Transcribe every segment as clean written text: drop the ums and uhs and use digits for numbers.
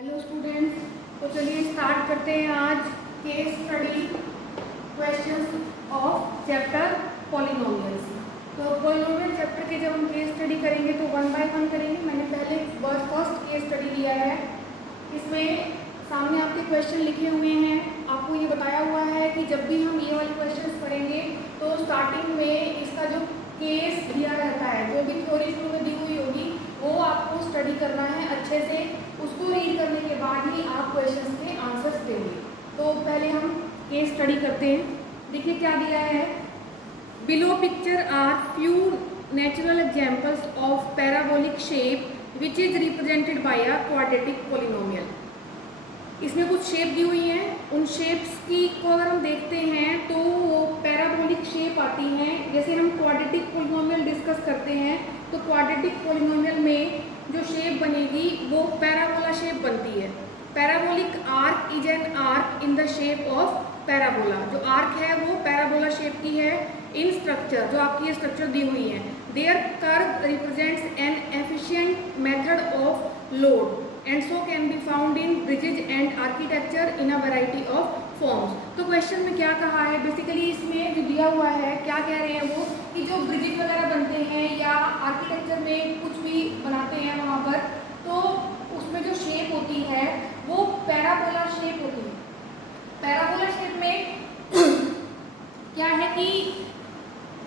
Hello students, तो चलिए start करते हैं आज case study questions of chapter polynomials. तो पॉलिनोमियल चैप्टर के जब हम केस स्टडी करेंगे तो वन बाय वन करेंगे। मैंने पहले फर्स्ट केस स्टडी लिया है, इसमें सामने आपके क्वेश्चन लिखे हुए हैं। आपको ये बताया हुआ है कि जब भी हम ये वाले क्वेश्चन पढ़ेंगे तो स्टार्टिंग में इसका जो केस दिया रहता है, जो भी थ्योरी शुरू में दी हुई होगी वो आपको स्टडी करना है अच्छे से। उसको रीड करने के बाद ही आप क्वेश्चंस के आंसर्स देंगे। तो पहले हम केस स्टडी करते हैं। देखिए क्या दिया है, below picture are few natural examples of parabolic shape which is represented by a quadratic polynomial. इसमें कुछ शेप दी हुई हैं, उन शेप्स की को अगर हम देखते हैं तो वो पैराबोलिक शेप आती हैं। जैसे हम क्वाड्रेटिक पॉलिनोमियल डिस्कस करते हैं तो क्वाड्रेटिक पॉलिनोमियल में जो शेप बनेगी वो पैराबोला शेप बनती है। Parabolic arc is an arc in the shape of parabola. जो आर्क है वो पैराबोला शेप की है। इन स्ट्रक्चर, जो आपकी ये स्ट्रक्चर दी हुई है, their curve represents an efficient method of load and so can be found in bridges and architecture in a variety of forms। तो क्वेश्चन में क्या कहा है, बेसिकली इसमें जो दिया हुआ है क्या कह रहे हैं वो कि जो ब्रिजेज वगैरह बनते हैं या आर्किटेक्चर में कुछ भी बनाते हैं वहाँ पर, तो उसमें जो शेप होती है वो पैराबोला शेप होती है। पैराबोला शेप में क्या है कि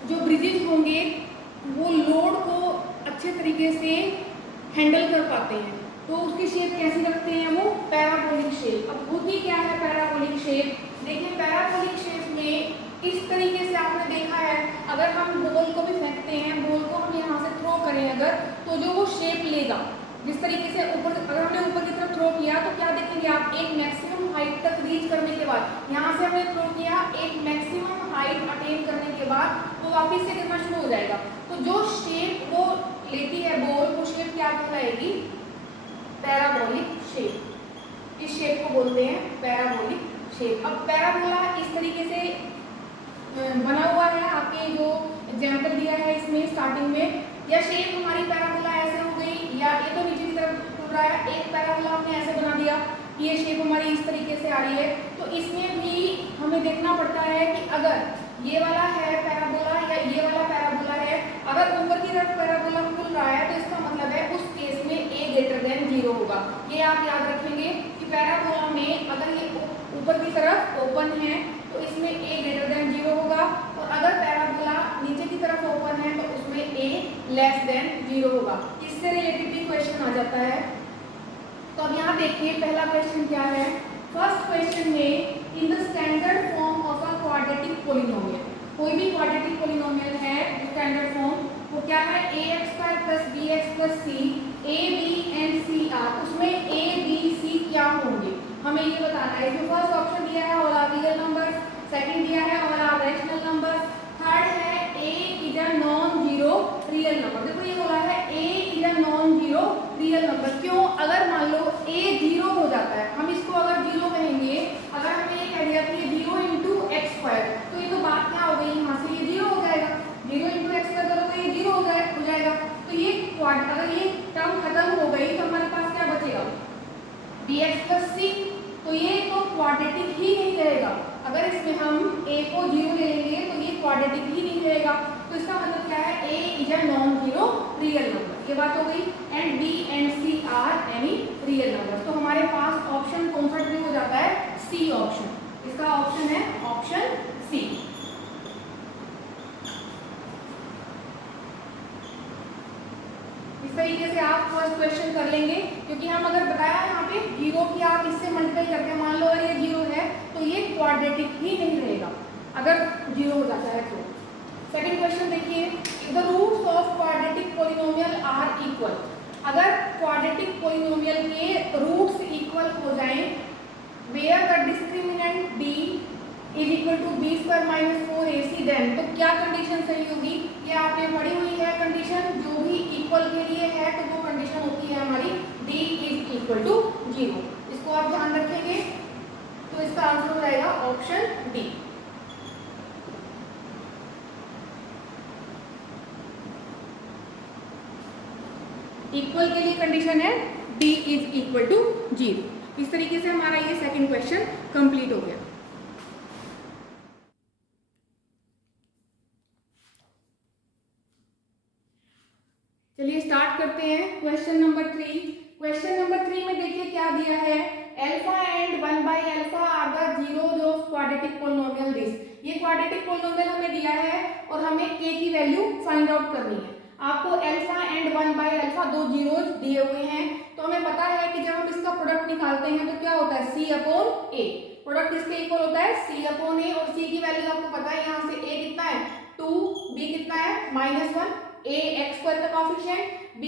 जो ब्रिजेज होंगे वो लोड को अच्छे तरीके से हैंडल कर पाते हैं, तो उसकी शेप कैसी रखते हैं, वो पैराबोलिक शेप। अब होती क्या है पैराबोलिक शेप, देखिए पैराबोलिक शेप में इस तरीके से आपने देखा है, अगर हम बॉल को भी फेंकते हैं, बॉल को हम यहाँ से थ्रो करें अगर, तो जो वो शेप लेगा जिस तरीके से ऊपर, अगर हमने ऊपर की तरफ थ्रो किया तो क्या देखेंगे आप, एक मैक्सिमम हाइट तक रीच करने के बाद, यहाँ से हमने थ्रो किया, एक मैक्सिमम हाइट अटेन करने के बाद वो वापिस से गिरना शुरू हो जाएगा। तो जो शेप वो लेती है बॉल, वो शेप क्या कहलाएगी, पैराबोलिक शेप। इस शेप को बोलते हैं पैराबोलिक शेप। अब पैराबोला इस तरीके से बना हुआ है, आपके जो एग्जाम्पल दिया है इसमें स्टार्टिंग में, या शेप हमारी पैराबोला ऐसे हो गई, या ये तो नीचे की तरफ टूट रहा है, एक पैराबोला हमने ऐसे बना दिया, ये शेप हमारी इस तरीके से आ रही है। तो इसमें भी हमें देखना पड़ता है कि अगर ये वाला है पैराबोला या ये वाला पैराबोला है, अगर ऊपर की तरफ पैराबोला खुल रहा है तो इसका मतलब है उस केस में a ग्रेटर देन 0 होगा। ये आप याद रखेंगे कि पैराबोला में अगर ये ऊपर की तरफ ओपन है तो इसमें a ग्रेटर देन 0 होगा, और अगर पैराबोला नीचे की तरफ ओपन है तो उसमें a लेस देन 0 होगा। इससे रिलेटेड भी क्वेश्चन आ जाता है। तो अब यहाँ देखिए पहला क्वेश्चन क्या है। फर्स्ट क्वेश्चन में, in the standard form of a quadratic polynomial, कोई भी क्वाड्रेटिक पॉलिनोमियल है स्टैंडर्ड फॉर्म, वो क्या है, ax² + bx + c, a b and c r, उसमें a b c क्या होंगे हमें ये बताना है। इसमें फर्स्ट ऑप्शन दिया है all are real numbers, second दिया है all are rational numbers, third है a is a non zero real number. देखो ये बोला है a is a non zero real number. क्यों, अगर मान लो a 0 हो जाता है, हम इसको अगर 0 कहेंगे, अगर हमें ये कह दिया कि ये 0 × x², तो ये तो बात क्या हो गई, यहाँ से ये 0 हो जाएगा, 0 × x² करोगे ये 0 हो जाएगा। तो ये अगर ये टर्म खत्म हो गई तो हमारे पास क्या बचेगा, bx + c, तो ये तो क्वाड्रेटिक ही नहीं रहेगा। अगर इसमें हम a को 0 ले लेंगे तो ये क्वाड्रेटिक ही नहीं रहेगा। तो इसका मतलब क्या है, a is a non zero real number, ये बात हो गई, and b and c are any real number. तो हमारे पास ऑप्शन कौन सा ट्रू हो जाता है, सी ऑप्शन। इसका ऑप्शन है ऑप्शन सी। इस तरीके से आप फर्स्ट क्वेश्चन कर लेंगे, क्योंकि हम अगर बताया यहाँ पे 0 की आप इससे मल्टीप्लाई करके मान लो अगर ये 0 है तो ये क्वाड्रेटिक ही नहीं रहेगा अगर 0 हो जाता है तो। सेकंड क्वेश्चन देखिए, the roots of quadratic polynomial are equal. अगर क्वाड्रेटिक पॉलिनोमियल के रूट्स इक्वल हो जाएं, where the discriminant d is equal to b² - 4ac, then, तो क्या कंडीशन सही होगी, ये आपने पढ़ी हुई है कंडीशन, जो भी इक्वल के लिए है तो वो कंडीशन होती है हमारी d इज इक्वल टू 0। इसको आप ध्यान रखेंगे, तो इसका आंसर हो जाएगा ऑप्शन डी। इक्वल के लिए कंडीशन है d इज इक्वल टू 0। इस तरीके से हमारा ये सेकंड क्वेश्चन कंप्लीट हो गया। चलिए स्टार्ट करते हैं क्वेश्चन नंबर 3। क्वेश्चन नंबर 3 में देखिए क्या दिया है, alpha and 1 by alpha are the zeros of quadratic polynomial this. ये क्वाड्रेटिक पोलिनोमियल हमें दिया है और हमें k की वैल्यू फाइंड आउट करनी है। आपको अल्फा एंड 1 बाई अल्फा दो जीरोज दिए हुए हैं, तो हमें पता है कि जब हम इसका प्रोडक्ट निकालते हैं तो क्या होता है, c अपॉन a। प्रोडक्ट किसके इक्वल होता है, c अपॉन a, और c की वैल्यू आपको पता है, यहाँ से a कितना है 2, b कितना है -1, a x स्क्वायर का कोएफिशिएंट, b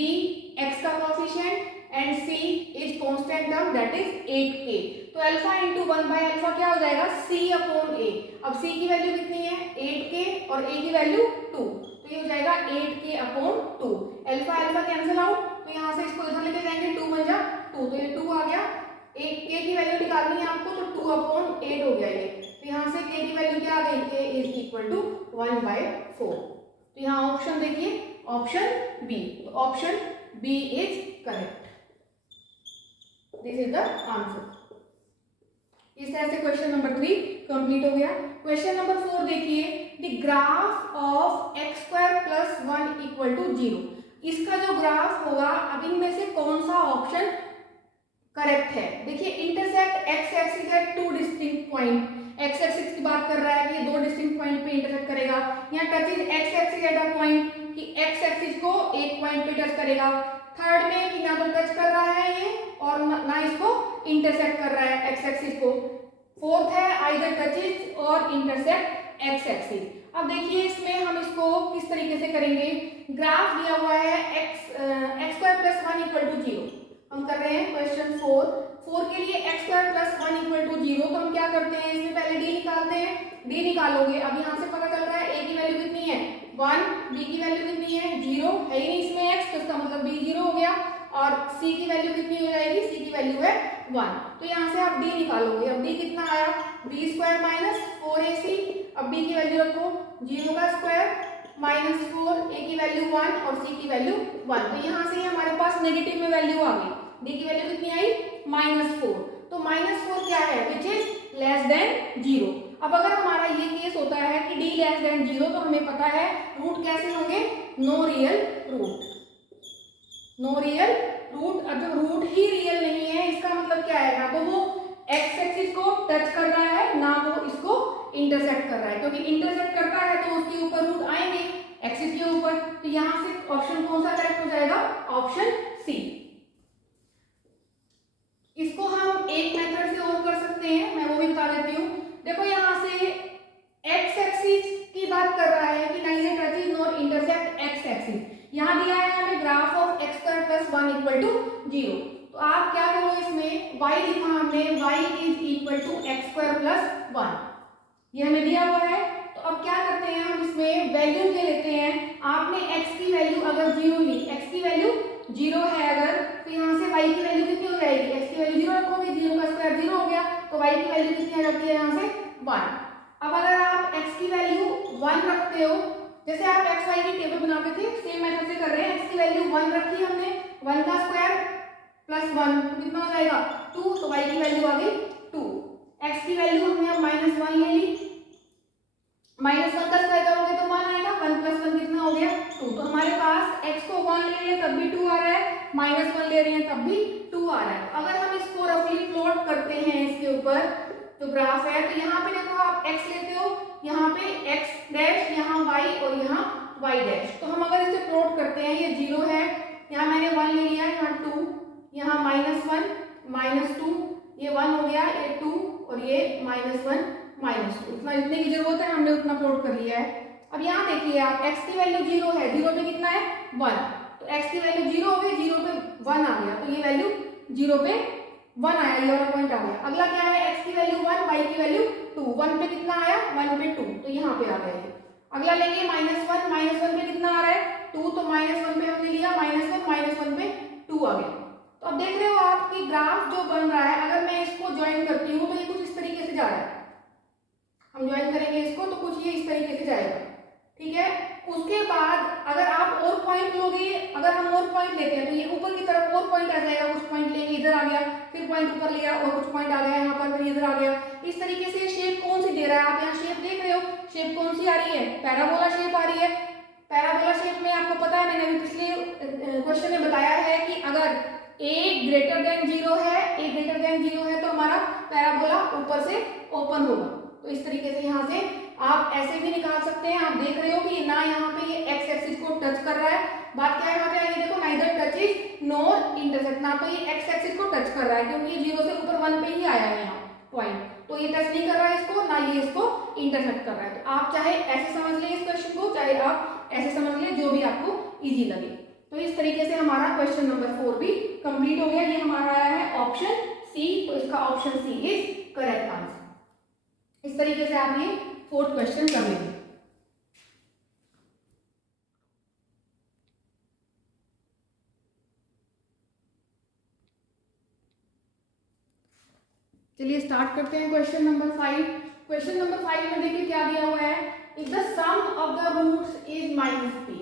x का coefficient and c is constant term that is 8k। तो अल्फा इंटू 1 बाई अल्फा क्या हो जाएगा, c अपॉन a। अब c की वैल्यू कितनी है 8k और a की वैल्यू 2, तो ये हो जाएगा 8k upon 2। Alpha alpha cancel out, तो यहाँ से इसको इधर लेके जाएंगे 2 बन जा 2, तो ये 2 आ गया। k की वैल्यू निकालनी है आपको, तो 2 अपॉन 8 हो गया ये, तो यहाँ से k की वैल्यू क्या आ गई, k इज इक्वल टू 1/4। तो यहाँ ऑप्शन देखिए, ऑप्शन बी, तो option B is correct, this is the answer. इस तरह से क्वेश्चन नंबर 3 कंप्लीट हो गया। क्वेश्चन नंबर 4 देखिए, the graph of x square plus 1 equal to 0। इसका जो ग्राफ होगा, अब इनमें से कौन सा ऑप्शन करेक्ट है। देखिए intersect x axis at two distinct point, x axis की बात कर रहा है कि ये दो डिस्टिंक्ट पॉइंट पे इंटरसेक्ट करेगा। यहाँ touches x axis at a point, कि x एक्सिस को एक पॉइंट पे टच करेगा। थर्ड में कि ना तो टच कर रहा है ये और ना इसको इंटरसेक्ट कर रहा है x एक्सिस को। फोर्थ है आइदर टचेज और इंटरसेक्ट x एक्सिस। अब देखिए इसमें हम इसको किस तरीके से करेंगे, ग्राफ दिया हुआ है x square plus 1 equal to 0। हम कर रहे हैं क्वेश्चन 4 के लिए x square plus 1 equal to 0, तो हम क्या करते हैं, इसमें पहले d निकालते हैं। d निकालोगे, अब यहाँ से पता चल रहा है a की वैल्यू कितनी है 1, b की वैल्यू कितनी है 0, है ही नहीं इसमें x, तो इसका मतलब b 0 हो गया। और c की वैल्यू कितनी हो जाएगी, c की वैल्यू है 1, तो यहाँ से आप d निकालोगे। अब d कितना आया, b स्क्वायर माइनस 4ac। अब b की वैल्यू रखो 0 का स्क्वायर -4, a की वैल्यू 1 और c की वैल्यू 1, तो यहाँ से हमारे पास नेगेटिव में वैल्यू आ गई। d की वैल्यू कितनी आई -4, तो -4 क्या है, विच इज लेस देन 0। अब अगर हमारा ये केस होता है कि d लेस देन 0, तो हमें पता है रूट कैसे होंगे, no real root, no real root. अब जब रूट ही रियल नहीं है, इसका मतलब क्या है, ना तो वो x एक्सिस को टच कर रहा है, ना वो इसको इंटरसेक्ट कर रहा है, क्योंकि इंटरसेक्ट करता है तो उसके ऊपर रूट आएंगे एक्सिस के ऊपर। तो यहाँ से ऑप्शन कौन सा करेक्ट हो जाएगा, ऑप्शन सी। इसको हम एक मेथड से और कर सकते हैं, मैं वो भी बता देती हूँ। देखो यहाँ से x एक्सिस की बात कर रहा है कि neither touches nor intersect x axis. यहाँ दिया है हमें graph of x square plus 1 equal to 0, तो आप क्या करो, इसमें y लिखा हमने, y is equal to x square plus 1, ये हमें दिया हुआ है। तो अब क्या करते हैं, हम इसमें वैल्यू ले लेते हैं। आपने x की वैल्यू अगर 0 ली, x की वैल्यू 0 है अगर, तो यहाँ से y की वैल्यू कितनी हो जाएगी, x की वैल्यू 0 रखोगे, 0 का स्क्वायर 0 हो गया, तो y की वैल्यू कितनी आ जाती है यहाँ से 1। अब अगर आप x की वैल्यू 1 रखते हो, जैसे आप x y की टेबल बनाते थे, सेम मेथड से कर रहे हैं। x की वैल्यू 1 रखी हमने, 1 का स्क्वायर प्लस 1 तो कितना हो जाएगा 2, तो y की वैल्यू आ गई 2। x की वैल्यू हमने अब -1 ले ली, -1 का स्क्वायर करोगे तो 1 आएगा, 1 प्लस 1 कितना हो गया 2। तो हमारे पास x को 1 ले रहे हैं तब भी 2 आ रहा है, -1 ले रहे हैं तब भी 2 आ रहा है। अगर हम इसको रफली प्लॉट करते हैं इसके ऊपर जो ग्राफ है, तो यहाँ पे देखो आप x लेते हो, यहाँ पे x डैश, यहाँ y और यहाँ y डैश। तो हम अगर इसे प्लॉट करते हैं, ये 0 है, यहाँ मैंने 1 ले लिया, यहाँ 2, यहाँ -1 -2, ये 1 हो गया, ये 2 और ये -1 -2, इतना जितने की जरूरत है हमने उतना प्लॉट कर लिया है। अब यहाँ देखिए आप x की वैल्यू 0 है, 0 पे कितना है 1, तो x की वैल्यू 0 हो गई, 0 पे 1 आ गया, तो ये वैल्यू 0 पे 1 आया, ये वाला पॉइंट आ गया। अगला क्या है, x की वैल्यू 1, y की वैल्यू 2, 1 पे कितना आया 1 पे 2, तो यहाँ पे आ गया ये। अगला लेंगे -1 पे कितना आ रहा है 2, तो -1 पे हमने लिया -1 पे 2 आ गया। तो अब देख रहे हो आप कि ग्राफ जो बन रहा है, अगर मैं इसको ज्वाइन करती हूँ तो ये कुछ इस तरीके से जा रहा है, हम ज्वाइन करेंगे इसको तो कुछ ये इस तरीके से जाएगा, ठीक है। उसके बाद अगर आप और पॉइंट लोगे, अगर हम और पॉइंट लेते हैं तो ये ऊपर की तरफ और पॉइंट आ जाएगा, कुछ पॉइंट लेंगे, इधर आ गया, फिर पॉइंट ऊपर लिया और कुछ पॉइंट आ गया यहाँ पर, फिर इधर आ गया। इस तरीके से शेप कौन सी दे रहा है, आप यहाँ शेप देख रहे हो, शेप कौन सी आ रही है, पैराबोला शेप आ रही है। पैराबोला शेप में आपको पता है, मैंने अभी पिछले क्वेश्चन में बताया है कि अगर a ग्रेटर देन 0 है, a ग्रेटर देन 0 है तो हमारा पैराबोला ऊपर से ओपन होगा। तो इस तरीके से यहाँ से आप ऐसे भी निकाल सकते हैं। आप देख रहे हो कि ना यहाँ पे ये एक्स एक्सिस को टच कर रहा है, बात क्या है यहाँ पे आएगी, देखो नाइदर टचेस नॉर इंटरसेक्ट, ना तो ये एक्स एक्सिस को टच कर रहा है क्योंकि ये 0 से ऊपर 1 पे ही आया है यहाँ पॉइंट, तो ये टच नहीं कर रहा है इसको, ना ये इसको इंटरसेक्ट कर रहा है। तो आप चाहे ऐसे समझ लें इस क्वेश्चन को, चाहे आप ऐसे समझ लें, जो भी आपको इजी लगे। तो इस तरीके से हमारा क्वेश्चन नंबर 4 भी कंप्लीट हो गया। ये हमारा आया है ऑप्शन सी, तो इसका option C is correct answer. इस तरीके से आप ये 4th क्वेश्चन कर लेंगे। चलिए स्टार्ट करते हैं क्वेश्चन नंबर 5। क्वेश्चन नंबर 5 में देखिए क्या दिया हुआ है, if the sum of the roots is -p,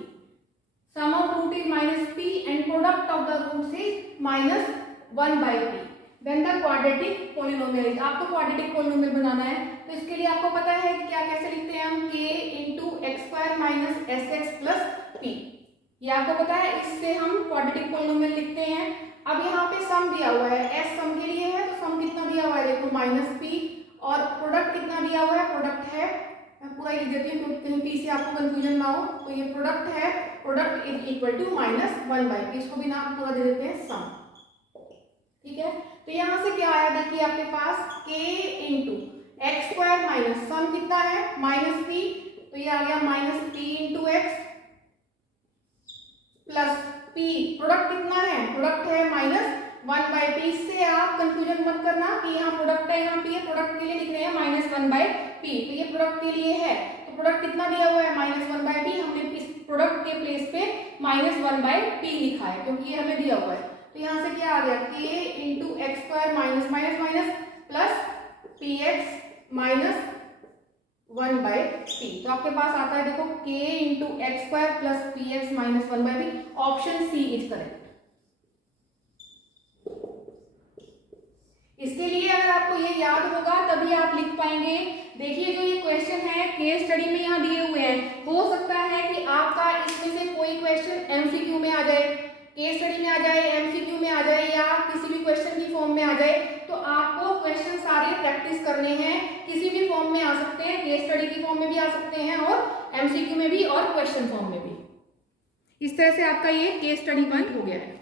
sum of root is -p and product of the roots is -1/p, then the quadratic polynomial is. आपको क्वाड्रेटिक पॉलिनोमियल बनाना है, तो इसके लिए आपको पता है कि क्या कैसे लिखते हैं हम, k × x² - sx + p, ये आपको पता है, इससे हम क्वाड्रेटिक पॉलिनोमियल लिखते हैं। अब यहाँ पे सम दिया हुआ है, s सम के लिए है, तो सम कितना दिया हुआ है देखो -p, और प्रोडक्ट कितना दिया हुआ है, प्रोडक्ट है, मैं पूरा लिख देती हूँ क्योंकि कहीं p से आपको कंफ्यूजन ना हो, तो ये प्रोडक्ट है, product is equal to -1/p, इसको भी नाम पूरा दे देते हैं सम, ठीक है। तो यहाँ से क्या आया देखिए आपके पास k × x² - सम कितना है -p, तो ये आ गया -p × x plus p, product कितना है, प्रोडक्ट है -1/p। इससे आप कंफ्यूजन मत करना कि यहाँ प्रोडक्ट है, यहाँ p है, प्रोडक्ट के लिए लिख रहे हैं -1/p, तो ये प्रोडक्ट के लिए है, तो प्रोडक्ट कितना दिया हुआ है -1/p, हमने इस प्रोडक्ट के प्लेस पे -1/p लिखा है क्योंकि ये हमें दिया हुआ है। तो यहाँ से क्या आ गया, k × x² - plus px - 1/p, तो आपके पास आता है देखो k × x² + px - 1/p, option C is correct. इसके लिए अगर आपको ये याद होगा तभी आप लिख पाएंगे। देखिए जो ये क्वेश्चन है केस स्टडी में यहाँ दिए हुए हैं, हो सकता है कि आपका इसमें से कोई क्वेश्चन एमसीक्यू में आ जाए, केस स्टडी में आ जाए, एमसीक्यू में आ जाए, या किसी भी क्वेश्चन की फॉर्म में आ जाए, तो आपको क्वेश्चन सारे प्रैक्टिस करने हैं। किसी भी फॉर्म में आ सकते हैं, केस स्टडी की फॉर्म में भी आ सकते हैं, और एमसीक्यू में भी, और क्वेश्चन फॉर्म में भी। इस तरह से आपका ये केस स्टडी 1 हो गया है।